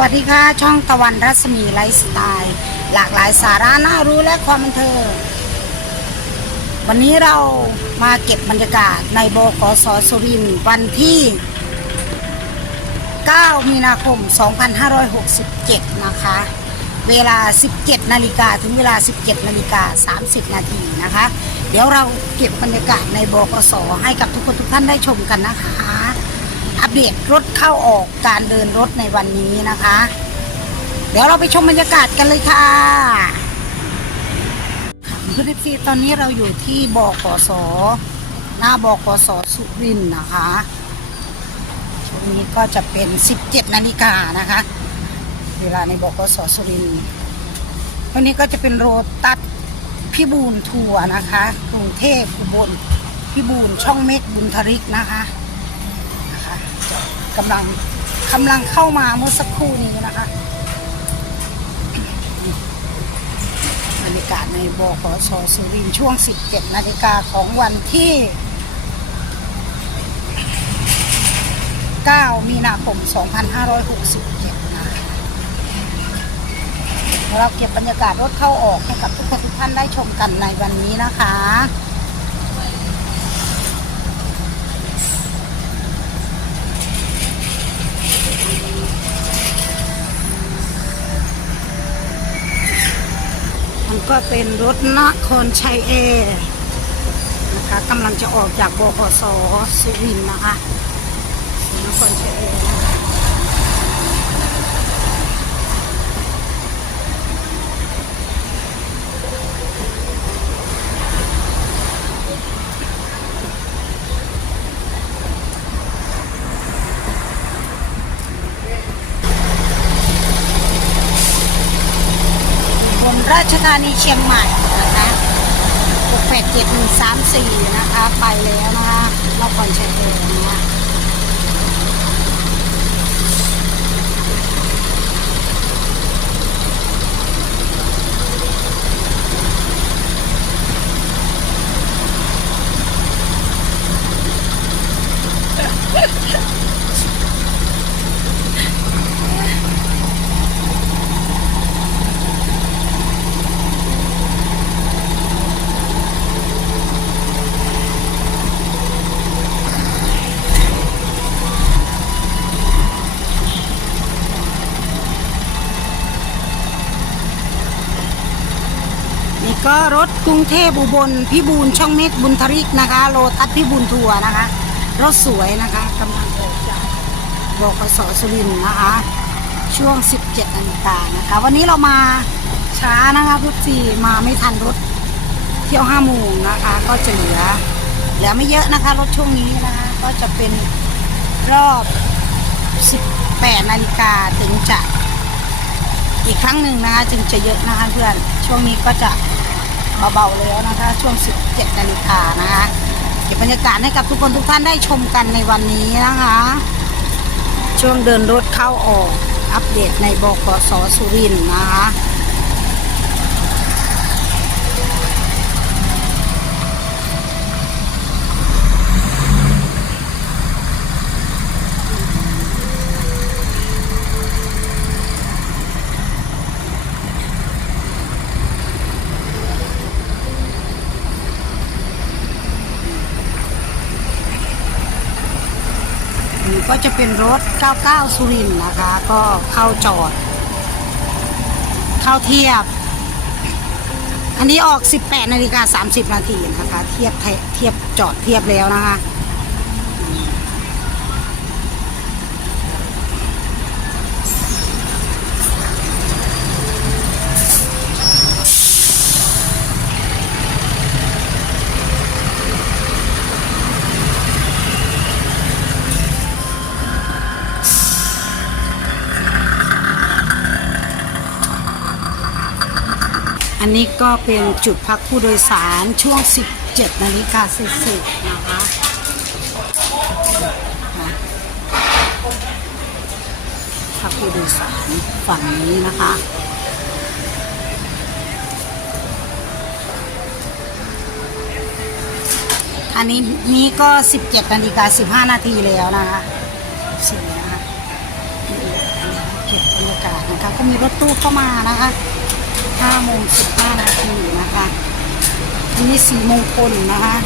วัสดีค่ะ ช่องตะวันรัศมีไลฟ์สไตล์ หลากหลายสาระน่ารู้และความบันเทิงวันนี้เรามาเก็บบรรยากาศในบกสสุรินวันที่ 9 มีนาคม 2567 นะคะ เวลา 17 นาฬิกาถึงเวลา 17 นาฬิกา 30 นาทีนะคะ เดี๋ยวเราเก็บบรรยากาศในบกสให้กับทุกคนทุกท่านได้ชมกันนะคะ อัปเดตรถเข้าออกการเดินรถในวันนี้นะคะ เดี๋ยวเราไปชมบรรยากาศกันเลยค่ะคุณทิพซีตอนนี้เราอยู่ที่บกสหน้าบกสสุรินนะคะช่วงนี้ก็จะเป็น 17นาฬิกานะคะ เวลาในบกสสุรินวันนี้ก็จะเป็นโรตัสพิบูลทัวร์นะคะ กรุงเทพอุบลพิบูลช่องเม็กบุญทริกนะคะ กำลังกำลังเข้ามาเมื่อสักครู่นี้นะคะบรรยากาศในบกสสุรินช่วง 17 นาฬิกาของวันที่ 9 มีนาคม 2567นะเดี๋ยวเราเก็บบรรยากาศรถเข้าออกให้กับทุกคนทุกท่านได้ชมกันในวันนี้นะคะ มันก็เป็นรถนครชัยเอร์นะคะกำลังจะออกจากบขสสุรินทร์นะคะนครชัยเอร์ ราชธานีเชียงใหม่นะคะ687 134 นะคะ ไปแล้วนะคะนครชัยเอร์นะคะนี่ ก็รถกรุงเทพอุบลพิบูลช่องเม็กบุญทริกนะคะ โลตัสพิบูลทัวร์นะคะ รถสวยนะคะกำลังออกจากบกสสุรินทร์นะคะ ช่วง 17นาฬิกานะคะ วันนี้เรามาช้านะคะทุกทีมาไม่ทันรถเที่ยวห้าโมงนะคะ ก็จะเหลือเหลือไม่เยอะนะคะ รถช่วงนี้นะคะ ก็จะเป็นรอบ 18นาฬิกาถึงจะอีกครั้งหนึ่งนะคะ จึงจะเยอะนะคะเพื่อนช่วงนี้ก็จะ เบาๆแล้วนะคะ ช่วง 17 นาฬิกานะคะเก็บบรรยากาศให้กับทุกคนทุกท่านได้ชมกันในวันนี้นะคะ ช่วงเดินรถเข้าออกอัปเดตในบกสสุรินทร์นะคะ ก็จะเป็นรถ 99 สุรินนะคะ ก็เข้าจอด เข้าเทียบ อันนี้ออก 18นาฬิกา30 นาทีนะคะ เทียบเทียบจอดเทียบแล้วนะคะ อันนี้ก็เป็นจุดพักผู้โดยสารช่วง 17นาฬิกาเศษๆนะคะพักผู้โดยสารฝั่งนี้นะคะอันนี้นี้ก็ 17นาฬิกา15 นาทีแล้วนะคะสี่นะคะนี่อันนี้เก็บบรรยามีรถตู้เข้ามานะคะ 5โมง15นาทีนะคะอันนี้สี่มงคลนะคะ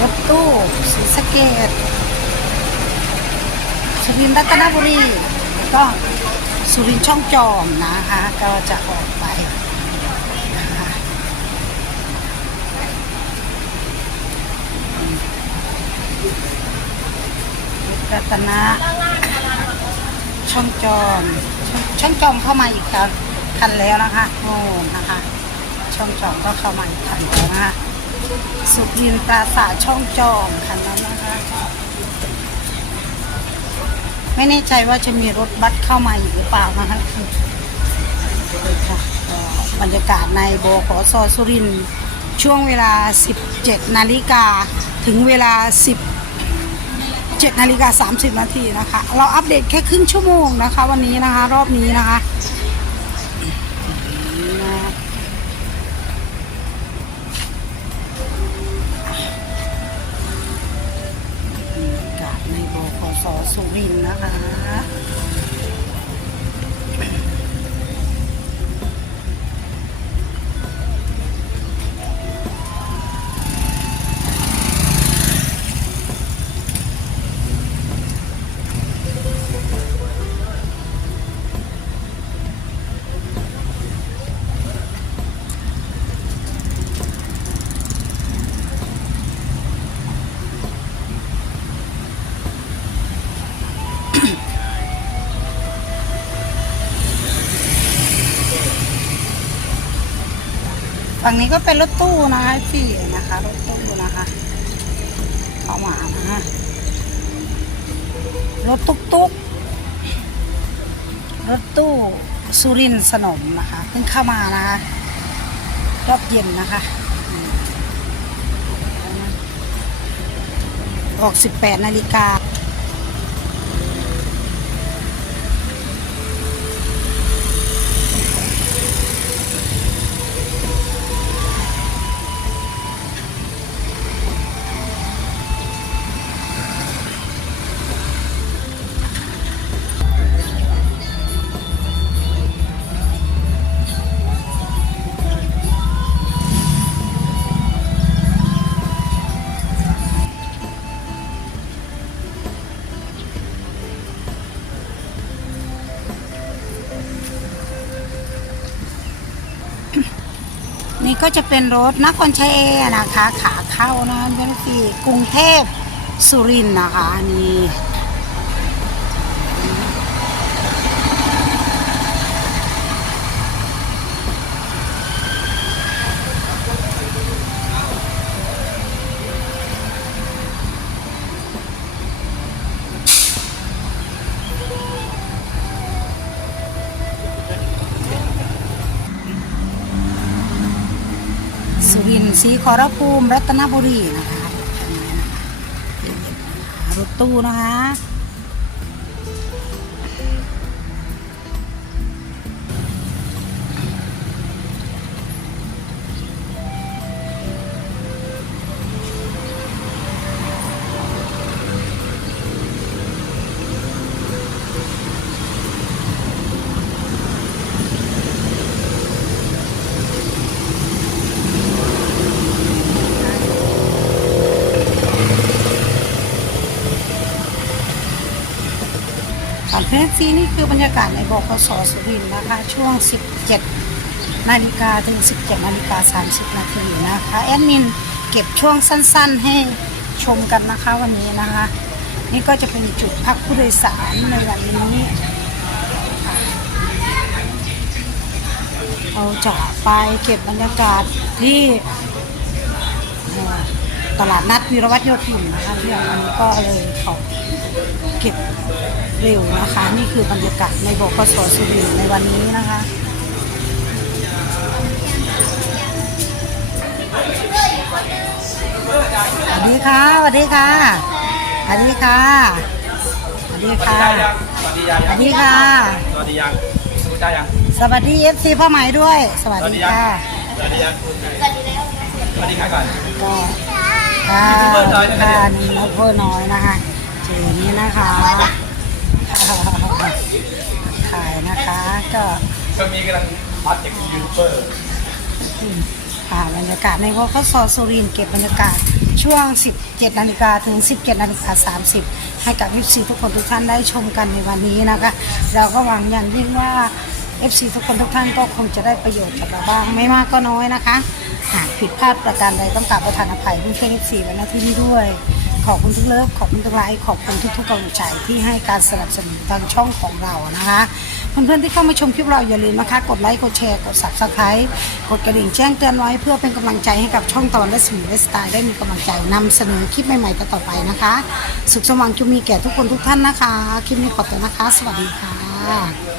รถตู้ศรีสะเกดสุรินทร์รัตนบุรีก็สุรินทร์ช่องจอมนะคะ ก็จะออกไปนะคะ รัตนะช่องจอมช่องช่องจอมเข้ามาอีกครับคันแล้วนะคะโอ้นะคะ ช่องจอมก็เข้ามาอีกคันแล้วนะคะสุรินปราสาทช่องจอมคันนั้นนะคะไม่แน่ใจว่าจะมีรถบัสเข้ามาอีกหรือเปล่านะคะค่ะก็บรรยากาศในบขสสุรินช่วงเวลา 17 นาฬิกาถึงเวลา 17นาฬิกา30นาทีนะคะ เราอัปเดตแค่ครึ่งชั่วโมงนะคะ วันนี้นะคะ รอบนี้นะคะนะบรรยากาศในบคสสุรินนะคะ ฝั่งนี้ก็เป็นรถตู้นะคะสี่นะคะรถตู้นะคะเข้ามานะคะรถตุ๊กตุ๊กรถตู้สุรินสนมนะคะเพิ่งเข้ามานะคะรอบเย็นนะคะ ออก 18 นาฬิกา นี่ก็จะเป็นรถนครชัยแอนะคะ ขาเข้านะเป็นสีกรุงเทพสุรินทร์นะคะนี่ ศรีขอรภูมิ รัตนบุรีนะคะรถตู้นะคะ ตอนเพชรซีนี่คือบรรยากาศในบกสสุรินทร์นะคะ ช่วง 17 นาฬิกาถึง 17 นาฬิกา 30 นาทีนะคะ แอดมินเก็บช่วงสั้นๆ ให้ชมกันนะคะวันนี้นะคะ นี่ก็จะเป็นจุดพักผู้โดยสารในวันนี้เราจะไปเก็บบรรยากาศที่ตลาดนัดวีรวัฒโยธินนะคะที่วันนี้ก็เลยขอ เก็บเร็วนะคะ นี่คือบรรยากาศในบกสสุรินทร์ในวันนี้นะคะสวัสดีค่ะสวัสดีค่ะสวัสดีค่ะสวัสดีค่ะสวัสดียังสวัสดีค่ะสวัสดียังรู้จักยังสวัสดีเอฟซีผ้าไหมด้วย สวัสดีค่ะสวัสดียังสวัสดีครับก่อนก็ยูทูบเบอร์น้อยนะคะค่ะเนี่ยนี่ยูทูบเบอร์น้อยนะคะ เจอนี้นะคะถ่ายนะคะก็ก็มีกำลังพัดจากยูทูบเบอร์ค่ะบรรยากาศในวอคสสุรินทร์เก็บบรรยากาศช่วง 17นาฬิกาถึง 17นาฬิกา30 ให้กับ FC ทุกคนทุกท่านได้ชมกันในวันนี้นะคะ เราก็หวังอย่างยิ่งว่า FC ทุกคนทุกท่านก็คงจะได้ประโยชน์จากเราบ้างไม่มากก็น้อยนะคะ หากผิดพลาดประการใดต้องกราบประทานอภัยเพื่อน FC และหน้าที่นี้ด้วย ขอบคุณทุกเลิฟขอบคุณทุกไลค์ขอบคุณทุกๆกำลังใจที่ให้การสนับสนุนทางช่องของเรานะคะเพื่อนๆที่เข้ามาชมคลิปเราอย่าลืมนะคะ กดไลค์กดแชร์กด subscribe กดกระดิ่งแจ้งเตือนไว้เพื่อเป็นกำลังใจให้กับช่องตอนและสมีและสไตล์ได้มีกำลังใจนำเสนอคลิปใหม่ๆต่อไปนะคะ สุขสว่างจุมีแก่ทุกคนทุกท่านนะคะ คลิปนี้ขอตัวนะคะ สวัสดีค่ะ